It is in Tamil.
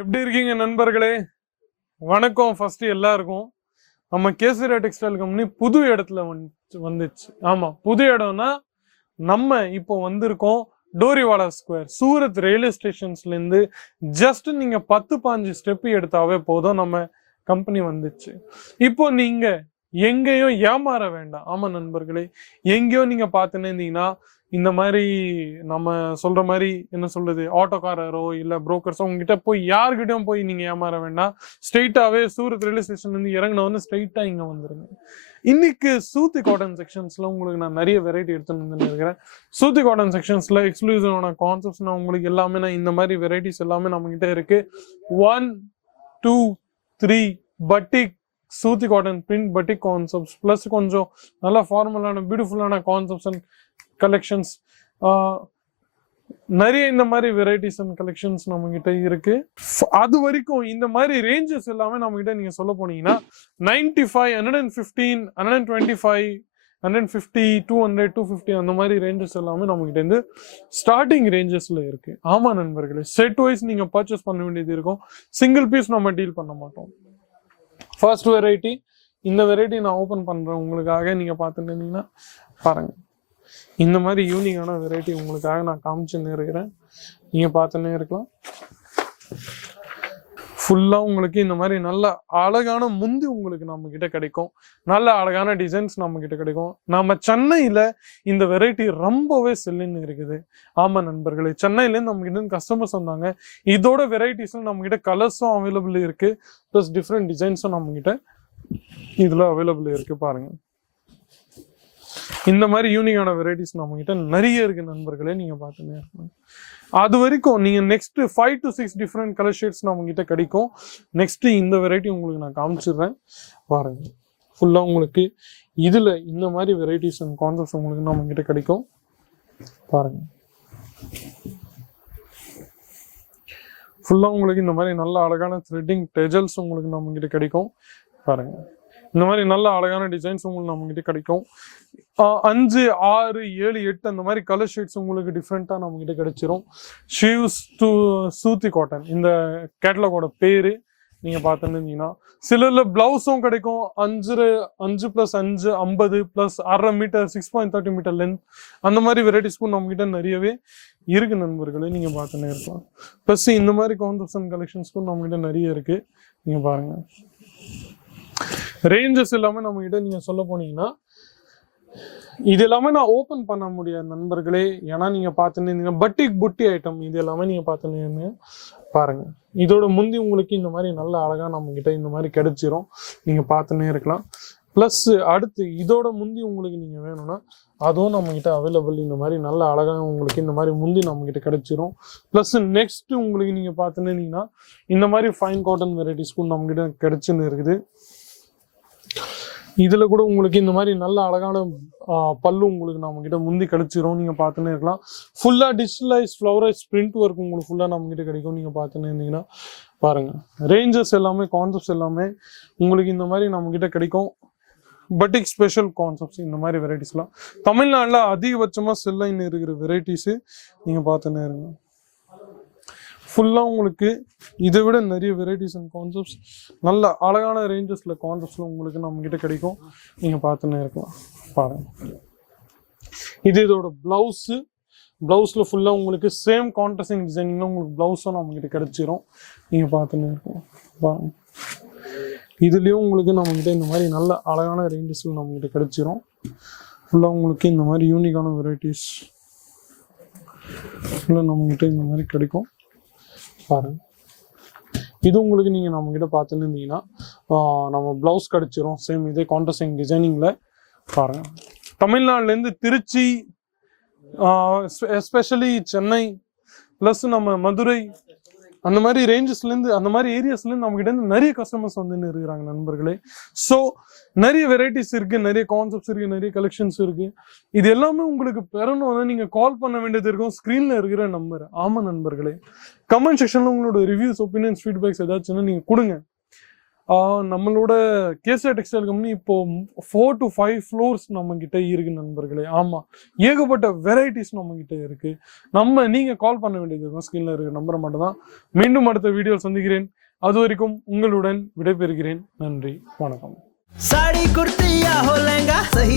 எப்படி இருக்கீங்க நண்பர்களே? வணக்கம். ஃபர்ஸ்ட் எல்லாருக்கும் நம்ம கேசரியா டெக்ஸ்டைல் கம்பெனி புது இடத்துல வந்துச்சு. ஆமா, புது இடம்னா நம்ம இப்போ வந்திருக்கோம் டோரிவாலா ஸ்கொயர், சூரத் ரயில்வே ஸ்டேஷன்ஸ்ல இருந்து ஜஸ்ட் நீங்க 10-15 ஸ்டெப் எடுத்தாவே போதும் நம்ம கம்பெனி வந்துச்சு. இப்போ நீங்க எங்கேயும் ஏமாற வேண்டாம். ஆமா நண்பர்களே, எங்கேயோ நீங்க பார்த்துன்னு இருந்தீங்கன்னா இந்த மாதிரி நம்ம சொல்ற மாதிரி என்ன சொல்றது, ஆட்டோக்காரரோ இல்ல புரோக்கர்ஸோ உங்ககிட்ட போய் யாருக்கிட்டையும் போய் நீங்க ஏமாற வேண்டாம். ஸ்ட்ரெயிட்டாவே சூரத் ரயில்வே ஸ்டேஷன்ல இருந்து இறங்கினவொன்னு ஸ்ட்ரெயிட்டா இங்க வந்துருங்க. இன்னைக்கு சூத்தி காட்டன் செக்ஷன்ஸ்ல உங்களுக்கு நான் நிறைய வெரைட்டி எடுத்துன்னு வந்து இருக்கிறேன். சூத்தி காட்டன் செக்ஷன்ஸ்ல எக்ஸ்க்ளூசிவான கான்செப்ட்ஸ் நான் உங்களுக்கு எல்லாமே நான் இந்த மாதிரி வெரைட்டிஸ் எல்லாமே நம்ம கிட்ட இருக்கு. 1 2 3 பட்டிக் சூத்தி cotton print batik concepts plus கொஞ்சம் நல்லா ஃபார்மலான பியூட்டிஃபுல்லான கான்செப்ட்ஸ் அண்ட் கலெக்ஷன்ஸ், நிறைய இந்த மாதிரி வெரைட்டிஸ் அண்ட் கலெக்ஷன்ஸ் நம்ம கிட்ட இருக்கு. அது வரைக்கும் இந்த மாதிரி ரேஞ்சஸ் எல்லாமே நம்ம கிட்ட நீங்க சொல்ல போனீங்கன்னா 95 115 125 150 200 250 அந்த மாதிரி ரேஞ்சஸ் எல்லாமே நம்ம கிட்ட இருந்து ஸ்டார்டிங் ரேஞ்சஸ்ல இருக்கு. ஆமா நண்பர்களே, செட் வைஸ் நீங்க பர்ச்சேஸ் பண்ண வேண்டியது இருக்கும். சிங்கிள் பீஸ் நம்ம டீல் பண்ண மாட்டோம். ஃபர்ஸ்ட் வெரைட்டி, இந்த வெரைட்டி நான் ஓபன் பண்றேன் உங்களுக்காக. நீங்க பார்த்துட்டு இருந்தீங்கன்னா பாருங்க, இந்த மாதிரி யூனிக்கான வெரைட்டி உங்களுக்காக நான் காமிச்சுன்னு இருக்கிறேன். நீங்க பார்த்துன்னே இருக்கலாம். ஃபுல்லா உங்களுக்கு இந்த மாதிரி நல்ல அழகான முந்தி உங்களுக்கு நம்ம கிட்ட கிடைக்கும். நல்ல அழகான டிசைன்ஸ் நம்ம கிட்ட கிடைக்கும். நம்ம சென்னையில இந்த வெரைட்டி ரொம்பவே செல்லுன்னு இருக்குது. ஆமா நண்பர்களே, சென்னையிலேருந்து நம்ம கிட்ட கஸ்டமர்ஸ் வந்தாங்க. இதோட வெரைட்டிஸும் நம்ம கிட்ட கலர்ஸும் அவைலபிள் இருக்கு, ப்ளஸ் டிஃப்ரெண்ட் டிசைன்ஸும் நம்ம கிட்ட இதுல அவைலபிள் இருக்கு. பாருங்க, இந்த மாதிரி யூனிக்கான வெரைட்டிஸ் நம்ம கிட்ட நிறைய இருக்கு நண்பர்களே. நீங்க பார்த்துன்னே இருக்கணும். அது வரைக்கும் நீங்க next 5 to 6 different colour shades நம்ம கிட்ட கிடைக்கும். நெக்ஸ்ட் இந்த வெரைட்டி உங்களுக்கு நான் காமிச்சிடுறேன். பாருங்க, ஃபுல்லா உங்களுக்கு இதுல இந்த மாதிரி வெரைட்டிஸ் அண்ட் கான்செப்ட்ஸ் உங்களுக்கு நம்ம கிட்ட கிடைக்கும். பாருங்க, ஃபுல்லா உங்களுக்கு இந்த மாதிரி நல்ல அழகான த்ரெட்டிங் டெஜல்ஸ் உங்களுக்கு நம்ம கிட்ட கிடைக்கும். பாருங்க, இந்த மாதிரி நல்ல அழகான டிசைன்ஸ் உங்களுக்கு நம்ம கிட்ட கிடைக்கும். 5 6 7 8 அந்த மாதிரி கலர் ஷேட்ஸ் உங்களுக்கு டிஃப்ரெண்டா நம்ம கிட்ட கிடைச்சிரும். ஷீவ்ஸ் டு சூத்தி காட்டன் இந்த கேட்டலாகோட பேரு. நீங்க பார்த்துருந்தீங்கன்னா சிலர்ல பிளவுஸும் கிடைக்கும். 5 + 5 50 + 1/2 மீட்டர் 6.30 மீட்டர் லென்த் அந்த மாதிரி வெரைட்டிஸ்க்கும் நம்ம கிட்ட நிறையவே இருக்கு நண்பர்களே. நீங்க பார்த்துன்னே இருக்கலாம். ப்ளஸ் இந்த மாதிரி கான்செப்ட்ஸ் அண்ட் கலெக்ஷன்ஸ்க்கும் நம்ம கிட்ட நிறைய இருக்கு. நீங்க பாருங்க, ரேஞ்சஸ் எல்லாமே நம்ம கிட்ட நீங்க சொல்ல போனீங்கன்னா இது எல்லாமே நான் ஓபன் பண்ண முடியாது நண்பர்களே. ஏன்னா நீங்க பார்த்துன்னு பட்டிக் புட்டி ஐட்டம் இது எல்லாமே நீங்க பார்த்துன்னு பாருங்க. இதோட முந்தி உங்களுக்கு இந்த மாதிரி நல்ல அழகா நம்ம கிட்ட இந்த மாதிரி கிடைச்சிரும். நீங்க பார்த்துன்னே இருக்கலாம். பிளஸ் அடுத்து இதோட முந்தி உங்களுக்கு நீங்க வேணும்னா அதுவும் நம்ம கிட்ட அவைலபிள். இந்த மாதிரி நல்ல அழகா உங்களுக்கு இந்த மாதிரி முந்தி நம்ம கிட்ட கிடைச்சிரும். பிளஸ் நெக்ஸ்ட் உங்களுக்கு நீங்க பார்த்துன்னீங்கன்னா இந்த மாதிரி ஃபைன் காட்டன் வெரைட்டிஸ்க்கும் நம்ம கிட்ட கிடைச்சுன்னு இருக்குது. இதுல கூட உங்களுக்கு இந்த மாதிரி நல்ல அழகான பல்லு உங்களுக்கு நம்ம கிட்ட முந்தி கிடைச்சிரும். நீங்க பார்த்துன்னே இருக்கலாம். ஃபுல்லா டிஜிட்டலைஸ் ஃப்ளவரைஸ் பிரிண்ட் ஒர்க் உங்களுக்கு ஃபுல்லா நம்ம கிட்ட கிடைக்கும். நீங்க பார்த்துன்னு இருந்தீங்கன்னா பாருங்க, ரேஞ்சஸ் எல்லாமே கான்செப்ட்ஸ் எல்லாமே உங்களுக்கு இந்த மாதிரி நம்ம கிட்ட கிடைக்கும். பட்டிக் ஸ்பெஷல் கான்செப்ட்ஸ் இந்த மாதிரி வெரைட்டிஸ்லாம் தமிழ்நாடுல அதிகபட்சமா செல்லைன்னு இருக்கிற வெரைட்டிஸ் நீங்க பார்த்துன்னே இருங்க. ஃபுல்லா உங்களுக்கு இதை விட நிறைய வெரைட்டிஸ் அண்ட் கான்செப்ட்ஸ் நல்ல அழகான ரேஞ்சஸ்ல கான்செப்ட்ஸ்ல உங்களுக்கு நம்ம கிட்ட கிடைக்கும். நீங்க பார்த்துன்னே இருக்கலாம். பாருங்க, இது இதோட பிளவுஸ்ல ஃபுல்லா உங்களுக்கு சேம் கான்ட்ராஸ்டிங் டிசைனிங்ல உங்களுக்கு பிளவுஸும் நம்ம கிட்ட கிடைச்சிரும். நீங்க பார்த்துன்னே இருக்கலாம். பாருங்க, இதுலயும் உங்களுக்கு நம்ம கிட்ட இந்த மாதிரி நல்ல அழகான ரேஞ்சஸ்ல நம்ம கிட்ட கிடைச்சிரும். ஃபுல்லா உங்களுக்கு இந்த மாதிரி யூனிக்கான வெரைட்டிஸ் நம்ம கிட்ட இந்த மாதிரி கிடைக்கும். பாருங்க, இது உங்களுக்கு நீங்க நம்ம கிட்ட பார்த்துன்னு இருந்தீங்கன்னா நம்ம பிளவுஸ் கிடைச்சிரும் சேம் இதே கான்ட்ராஸ்டிங் டிசைனிங்ல. பாருங்க, தமிழ்நாடுல இருந்து திருச்சி, எஸ்பெஷலி சென்னை பிளஸ் நம்ம மதுரை அந்த மாதிரி ரேஞ்சஸ்ல இருந்து அந்த மாதிரி ஏரியாஸ்ல இருந்து நம்ம கிட்ட இருந்து நிறைய கஸ்டமர்ஸ் வந்து இருக்கிறாங்க நண்பர்களே. ஸோ நிறைய வெரைட்டிஸ் இருக்கு, நிறைய கான்செப்ட்ஸ் இருக்கு, நிறைய கலெக்ஷன்ஸ் இருக்கு. இது எல்லாமே உங்களுக்கு பெறணும்னா நீங்க கால் பண்ண வேண்டியது இருக்கும். ஸ்கிரீன்ல இருக்கிற நம்பர். ஆமா நண்பர்களே, கமெண்ட் செக்ஷன்ல உங்களோட ரிவ்யூஸ், ஒப்பீனியன்ஸ், ஃபீட்பேக்ஸ் ஏதாச்சுன்னா நீங்க கொடுங்க. நம்மளோட கேசிஆர் டெக்ஸ்டைல் கம்பெனி இப்போ 4 to 5 ஃப்ளோர்ஸ் நம்ம கிட்ட இருக்கு நண்பர்களே. ஆமா, ஏகப்பட்ட வெரைட்டிஸ் நம்ம கிட்ட இருக்கு. நீங்க கால் பண்ண வேண்டியது இருக்கும், ஸ்கிரீன்ல இருக்க நம்பரை மட்டும் தான். மீண்டும் அடுத்த வீடியோ சந்திக்கிறேன். அது வரைக்கும் உங்களுடன் விடைபெறுகிறேன். நன்றி, வணக்கம். साड़ी कुर्ती या हो लहंगा सही